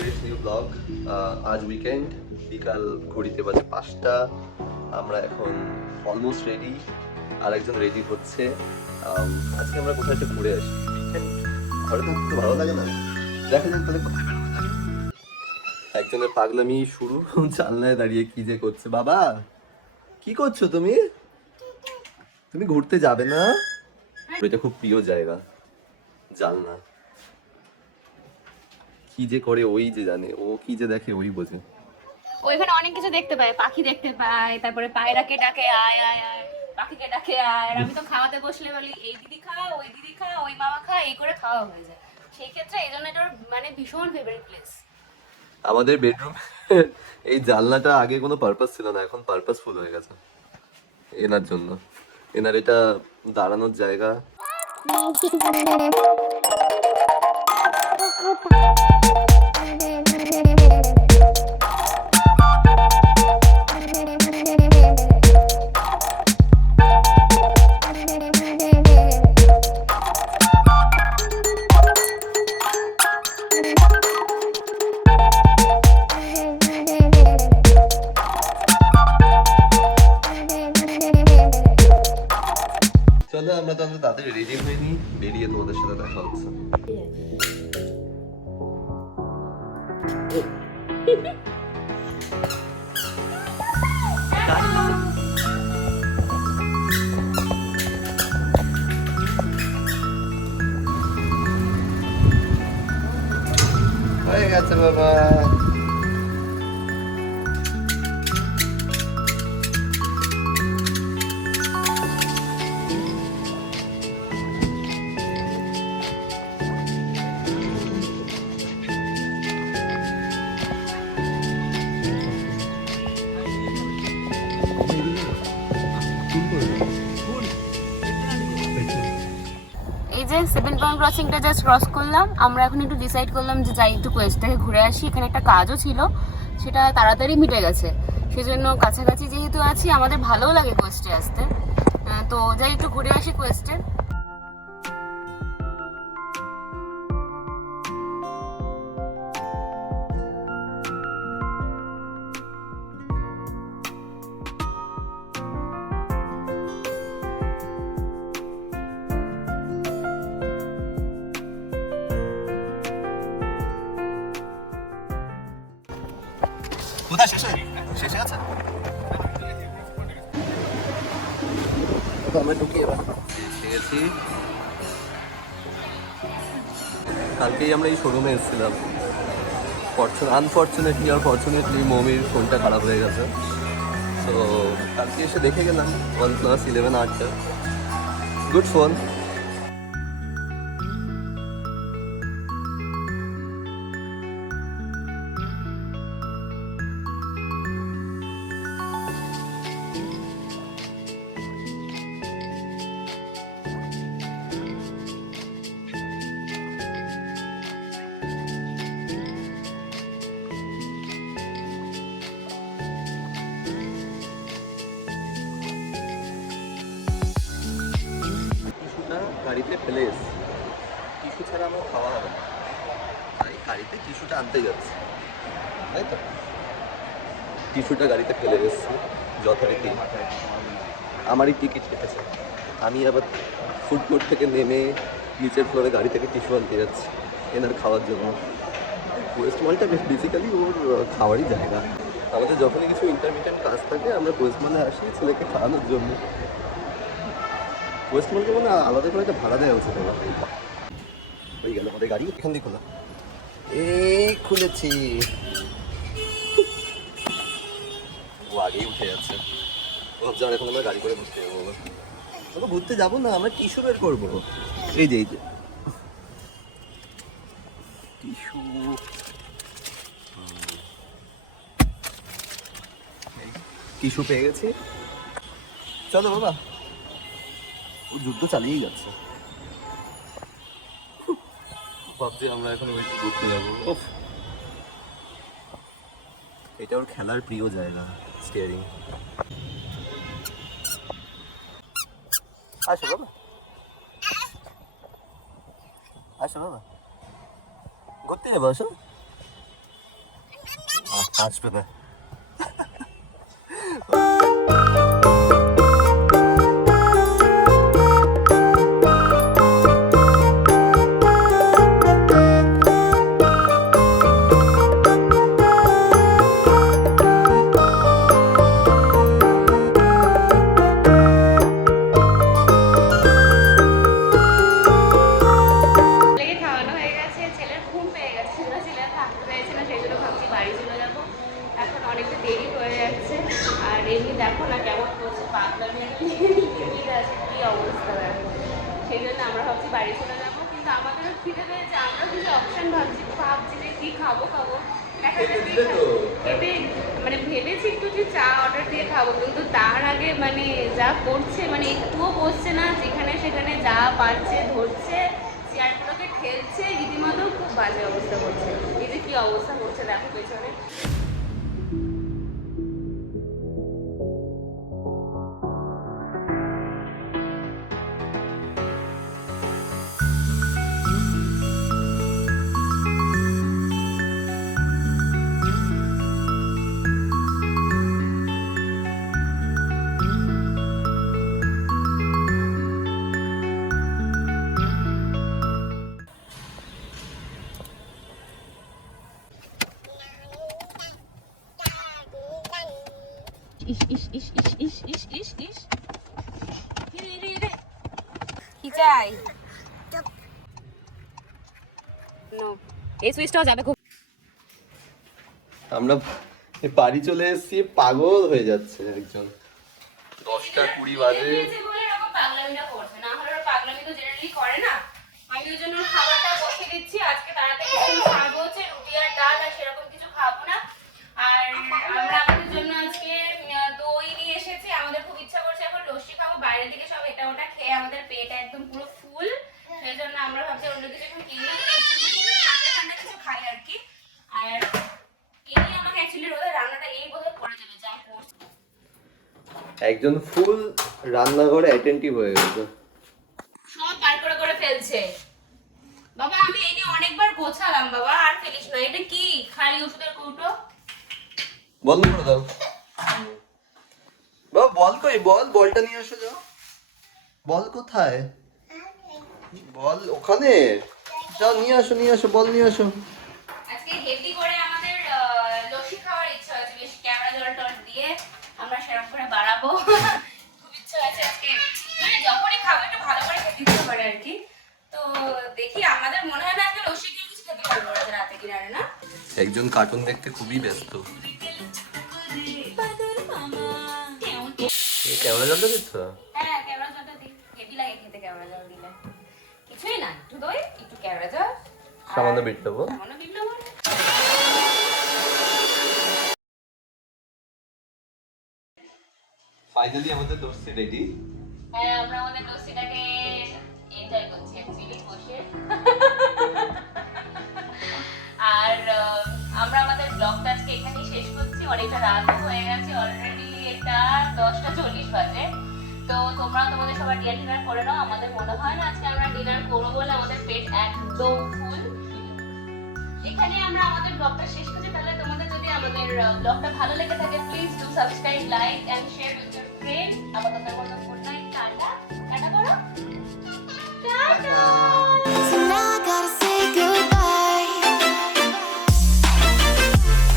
Fresh new blog. আজ weekend, বিকাল ঘড়িতে বাজে 5টা। আমরা এখন অলমোস্ট রেডি, আর একজন রেডি হচ্ছে। আজকে আমরা কোথায় একটা ঘুরে আসি। ঘরে থাকতে ভালো লাগে না, দেখা যাক তাহলে কোথায় বেরোনো যায়। একজনের পাগলামি শুরু, জানলায় দাঁড়িয়ে কি যে করছে। বাবা, কি করছো তুমি? তুমি ঘুরতে যাবে না? এটা খুব প্রিয় জায়গা, জানলা। কি যে করে ওই যে জানে, ও কি যে দেখে ওই বোঝে। ওইখানে অনেক কিছু দেখতে পায়, পাখি দেখতে পায়, তারপরে পায়রাকে ডাকে আয় আয় আয়, পাখিকে ডাকে আয়। আর আমি তো খাওয়াতে বসলে বলি এই দিদি খা, ওই দিদি খা, ওই মামা খা, এই করে খাওয়া হয়ে যায়। সেই ক্ষেত্রে এই জন্য এটা ওর মানে ভীষণ ফেভারিট প্লেস। আমাদের বেডরুম এই জানলাটা আগে কোনো পারপাস ছিল না, এখন পারপাসফুল হয়ে গেছে এনার জন্য। এনার এটা দাঁড়ানোর জায়গা। চলো আমরা তাহলে তাড়াতাড়ি রেডি হয়ে নিই, বেরিয়ে তোমাদের সাথে দেখা হচ্ছে। হয়ে গেছে বাবা। এই যে 7 পয়েন্ট ক্রসিংটা জাস্ট ক্রস করলাম। আমরা এখন একটু ডিসাইড করলাম যে যাই একটু কোয়েস্টটাকে ঘুরে আসি। এখানে একটা কাজও ছিল, সেটা তাড়াতাড়ি মিটে গেছে। সেজন্য কাছাকাছি যেহেতু আছি, আমাদের ভালোও লাগে কোয়েস্টে আসতে। তো যাই একটু ঘুরে আসি কোয়েস্টে। কোথায় শেষে শেষে আছে? আমরা ঢুকি এবার। এসে গেছি। কালকেই আমরা এই শোরুমে এসেছিলাম। আনফর্চুনেটলি আর ফর্চুনেটলি মমির ফোনটা খারাপ হয়ে গেছে। তো কালকে এসে দেখে গেলাম OnePlus 11R টা। Good phone. টিস্যুটা গাড়িতে ফেলে এসেছি, টিস্যু ছাড়া আমার খাওয়া হবে না, তাই গাড়িতে টিস্যুটা আনতে যাচ্ছি, তাই তো। টিস্যুটা গাড়িতে ফেলে এসেছি যথারীতি। আমারই টিকিট কেটেছে, আমি আবার ফুড কোর্ট থেকে নেমে নিচের ফ্লোরে গাড়ি থেকে টিস্যু আনতে যাচ্ছি এনার খাওয়ার জন্য। ওয়েস্ট মলটা বেসিক্যালি ওর খাওয়ারই জায়গা। আমাদের যখনই কিছু ইন্টারমিডিয়েন্ট কাজ থাকে আমরা ওয়েস্ট মলে আসি ছেলেকে খাওয়ানোর জন্য। ওয়েস্ট মলকে মানে আলাদা করে একটা ভাড়া দেওয়া উচিত আমার। হয়ে গেল আমাদের গাড়ি, এখান দিয়ে খোলা। এই খুলেছি। ও আগেই উঠে যাচ্ছে, ও ভাবছে এখন আমরা গাড়ি করে ঘুরতে যাবো। ওকে ঘুরতে যাবো না, আমরা টিস্যু বের করবো। এই যে টিস্যু। টিস্যু পেয়ে গেছি, চলো বাবা। ও যুদ্ধ চালিয়েই যাচ্ছে, ভাবছি আমরা এখন ঘুরতে যাবো। এটা ওর খেলার প্রিয় জায়গা, স্টিয়ারিং। আসো বাবা, আসো বাবা, ঘুরতে যাবো, আসো। আসবে না। ছেলেকে খাওয়ানো হয়ে গেছে, ছেলের ঘুম পেয়ে গেছে, ছেলে থাকতে চাইছে না, সেই জন্য ভাবছি বাড়ি চলে যাবো। এখন অনেকটা দেরি হয়ে যাচ্ছে, আর এমনি দেখো না কেমন করছে, পাগলামি লিমিট আছে, কি অবস্থা দেখো। সেই জন্য আমরা ভাবছি বাড়ি চলে যাবো, কিন্তু আমাদেরও খিদে পেয়েছে, আমরাও কিছু অপশন ভাবছি যে কি খাবো দেখা যাচ্ছে মানে ভেবেছি একটু যে চা অর্ডার দিয়ে খাবো, কিন্তু তার আগে মানে যা করছে, মানে একটুও বসছে না, যেখানে সেখানে যা পাচ্ছে ধরছে, চেয়ারগুলোকে ঠেলছে, রীতিমতো খুব বাজে অবস্থা করছে। এই যে কি অবস্থা করছে দেখো পেছনে। কি চাই? এই সুইচটাও যাবে খুব। আমরা বাড়ি চলে এসেছি, পাগল হয়ে যাচ্ছে একজন। 10:20 বাজে। পাগলামিটা করছে না, হলে পাগলামি তো জেনারেলি করে না। আমি ওই জন্য খাবারটা বসিয়ে দিচ্ছি। আজকে তাড়াতাড়ি কিছু খাবো, হচ্ছে রুটি আর ডাল, আর সেরকম কিছু খাবো না। আর আমরা আমাদের জন্য আজকে দই নিয়ে এসেছি। আমাদের খুব ইচ্ছা করছে এখন লস্যি খাবো, বাইরে থেকে সব এটা ওটা খেয়ে আমাদের পেট একদম পুরো ফুল। সেই জন্য আমরা ভাবছি অন্য কিছু এখন কিনে ঠান্ডা ঠান্ডা কিছু খাই আর কি। আর এই আমাকে অ্যাকচুয়ালি রোদে রান্নাটা এই বোধহয় করে দেবে যা করছে। একজন ফুল রান্নাঘরে অ্যাটেন্টিভ হয়ে গেছে, সব বার করে ফেলছে। বাবা আমি এই নিয়ে অনেকবার গোছালাম বাবা, আর ফেলিস না। এটা কি খালি ওষুধের কৌটো? বন্ধ করে দাও বাবা। বল কই? বলটা নিয়ে আসো। যাও, বল কোথায়? বল ওখানে। যাও নিয়ে আসো, বল নিয়ে আসো। আজকে হেভি করে আমাদের লস্যি খাওয়ার ইচ্ছা আছে, বেশ ক্যামেরা জল টল দিয়ে আমরা সেরকম করে বাড়াবো। খুব ইচ্ছা আছে আজকে, মানে যখনই খাবো একটু ভালো করে খেতে ইচ্ছা করে আর কি। তো দেখি, আমাদের মনে হয় না আজকে লস্যি খেয়ে কিছু খেতে পারবো রাতে কিনারে না। একজন কার্টুন দেখতে খুবই ব্যস্ত। ক্যামেরা জলটা দিচ্ছ? হ্যাঁ ক্যামেরা জলটা দিই, হেভি লাগে খেতে ক্যামেরা জল দিলে। কিছুই না, একটু দই, একটু ক্যামেরা জল, সামান্য বিট দেবো। সামান্য বিট লবণ। ফাইনালি আমাদের লস্যি রেডি। হ্যাঁ আমরা আমাদের লস্যিটাকে এনজয় করছি অ্যাকচুয়ালি বসে। আর আমরা আমাদের ব্লগটা আজকে এখানেই শেষ করছি। অনেকটা রাতও হয়ে গেছে, অলরেডি এটা 10:40 বাজে। তো তোমরা তোমাদের সবার ডিনার করে নাও। আমাদের মনে হয় না আজকে আমরা ডিনার করবো বলে, আমাদের পেট একদম ফুল। এখানে আমরা আমাদের ব্লগটা শেষ করছি। তাহলে তোমাদের যদি আমাদের ব্লগটা ভালো লেগে থাকে, please do subscribe, like and share with your friend. আপাতত